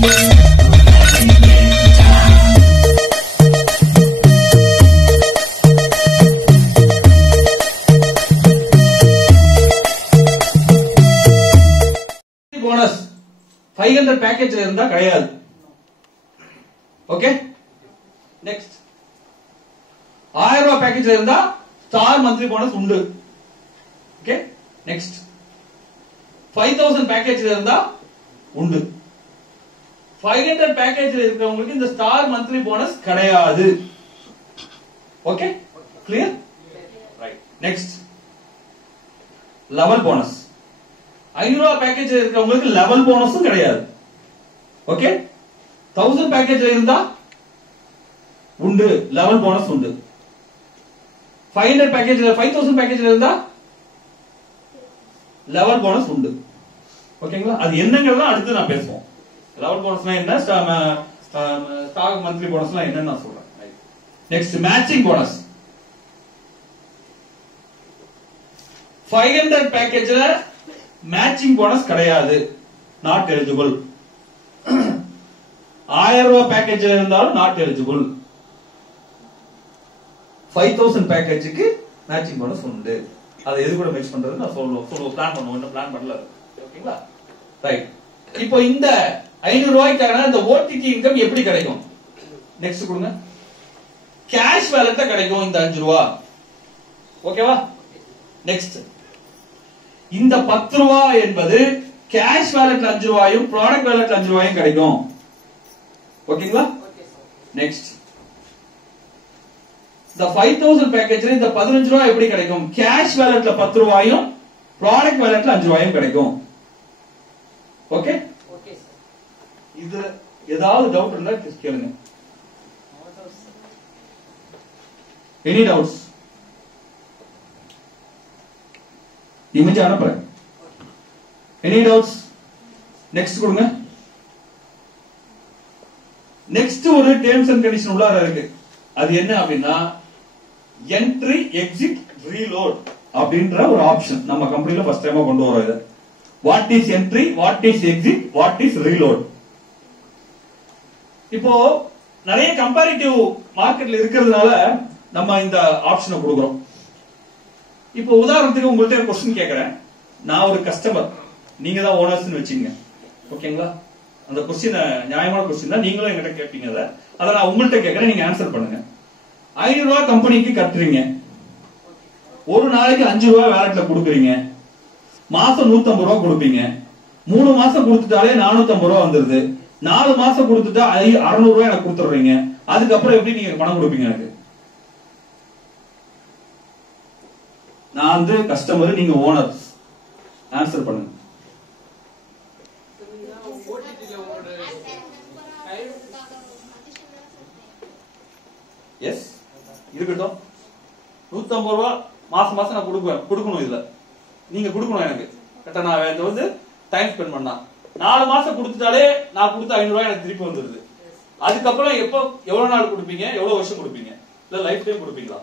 Bonus 500 பேக்கேஜ்ல இருந்தா கிடையாது. Okay, next 1000 ரூபாய் பேக்கேஜ்ல இருந்தா ஸ்டார் மந்த்லி போனஸ் உண்டு. ஓகே, நெக்ஸ்ட் 5000 பேக்கேஜ்ல இருந்தா உண்டு. 500 பேக்கேஜ்ல இருக்கிறவங்களுக்கு இந்த ஸ்டார் மந்த்லி போனஸ் கிடையாது. Okay, clear? Right. Next level bonus. 500 ரூபாய் பேக்கேஜ்ல இருக்கிறவங்களுக்கு லெவல் போனஸும் கிடையாது. ஓகே, 1000 பேக்கேஜ்ல இருந்தா உண்டு, லெவல் போனஸ் உண்டு. 500 பேக்கேஜ்ல 5000 பேக்கேஜ்ல இருந்தா லெவல் போனஸ் உண்டு. ஓகேங்களா? அது என்னங்கறத அடுத்து நான் பேசுவோம். லெவல் போனஸ்னா என்ன, ஸ்டாக் மந்த்லி போனஸ்னா என்னன்னு நான் சொல்றேன். Next matching bonus. 500 பேக்கேஜ்ல மேட்சிங் போனஸ் கிடையாது, நாட் எலிஜிபிள். 1000 ரூபாய் பேக்கேஜ்ல இருந்தாலும் நாட் எலிஜிபிள். 5000 பேக்கேஜுக்கு மேட்சிங் போனஸ் உண்டு. அதை எது கூட மேட்ச் பண்றது நான் சொல்லுவோம், பிளான் பண்ணுவோம். இன்னும் பிளான் பண்ணல. ஓகேங்களா? ரைட். இப்போ இந்த 500 ரூபாய்க்கான இந்த ஓடிடி இன்கம் எப்படி கிடைக்கும்? நெக்ஸ்ட் கொடுங்க. கேஷ் வேலட்ல கிடைக்கும் இந்த 5 ரூபா. ஓகேவா? நெக்ஸ்ட் இந்த 10 ரூபாய் என்பது கேஷ் வேலட்ல 5 ரூபாயும் ப்ராடக்ட் வேலட்ல 5 ரூபாயும் கிடைக்கும். ஓகேங்களா? நெக்ஸ்ட் இந்த 5000 பேக்கேஜ்ல இந்த 15 ரூபாய் எப்படி கிடைக்கும்? கேஷ் வேலட்ல 10 ரூபாயும் ப்ராடக்ட் வேலட்ல 5 ரூபாயும் கிடைக்கும். ஓகே? Okay sir. இது ஏதாவது டவுட் இருந்தா கேளுங்க. Any doubts? இமேஜ் அனுப்புறேன். Any doubts? நெக்ஸ்ட் கொடுங்க. நெக்ஸ்ட் ஒரு டேர்ம்ஸ் அண்ட் கண்டிஷன் உள்ளார இருக்கு. அது என்ன அப்படின்னா என்ட்ரி எக்ஸிட் ரீலோட் அப்படின்ற ஒரு ஆப்ஷன் நம்ம கம்பெனில ஃபர்ஸ்ட் டைமா கொண்டு வரோம். இது what is entry, what is exit, what is reload. இப்போ நிறைய கம்பேரிட்டிவ் மார்க்கெட்ல இருக்கிறதுனால நம்ம இந்த ஆப்ஷனை கொடுக்கிறோம். இப்போ உதாரணத்துக்கு உங்கள்ட்ட ஒரு क्वेश्चन கேக்குறேன். நான் ஒரு கஸ்டமர், நீங்க தான் ஓனர்ஸ்னு வெச்சீங்க. ஓகேங்களா? அந்த क्वेश्चन நியாயமான क्वेश्चन தான், நீங்களும் என்கிட்ட கேட்பீங்க. அத நான் உங்கள்ட்ட கேக்குறேன், நீங்க ஆன்சர் பண்ணுங்க. 500 ரூபாய் கம்பெனிக்கு கட்டுறீங்க, ஒரு நாளைக்கு 5 ரூபாய் வேலட்ல கொடுக்குறீங்க, மாசம் 150 ரூபாய் கொடுப்பீங்க. 3 மாசம் கொடுத்துட்டாலே 450 ரூபாய் வந்துருது. 4 மாசம் கொடுத்துட்டா 600 ரூபாய் எனக்கு கொடுத்துறீங்க. அதுக்கப்புறம் எப்படி நீங்க பணம் கொடுப்பீங்க எனக்கு? நான் வந்து கஸ்டமர், நீங்க ஓனர். ஆன்சர் பண்ணுங்க. எஸ், இருக்கட்டும். 150 ரூபாய் மாசம் மாசம் நான் கொடுக்கணும். இதுல நீங்க கொடுக்கணும் எனக்கு. கரெக்டா? நான் வந்து டைம் ஸ்பெண்ட் பண்ணா 4 மாசம் கொடுத்துட்டாலே நான் கொடுத்த 500 ரூபாய் எனக்கு திருப்பி வந்துருது. அதுக்கப்புறம் எவ்வளவு நாள் கொடுப்பீங்க, எவ்வளவு வருஷம் கொடுப்பீங்க, இல்ல லைஃப் டைம் கொடுப்பீங்களா?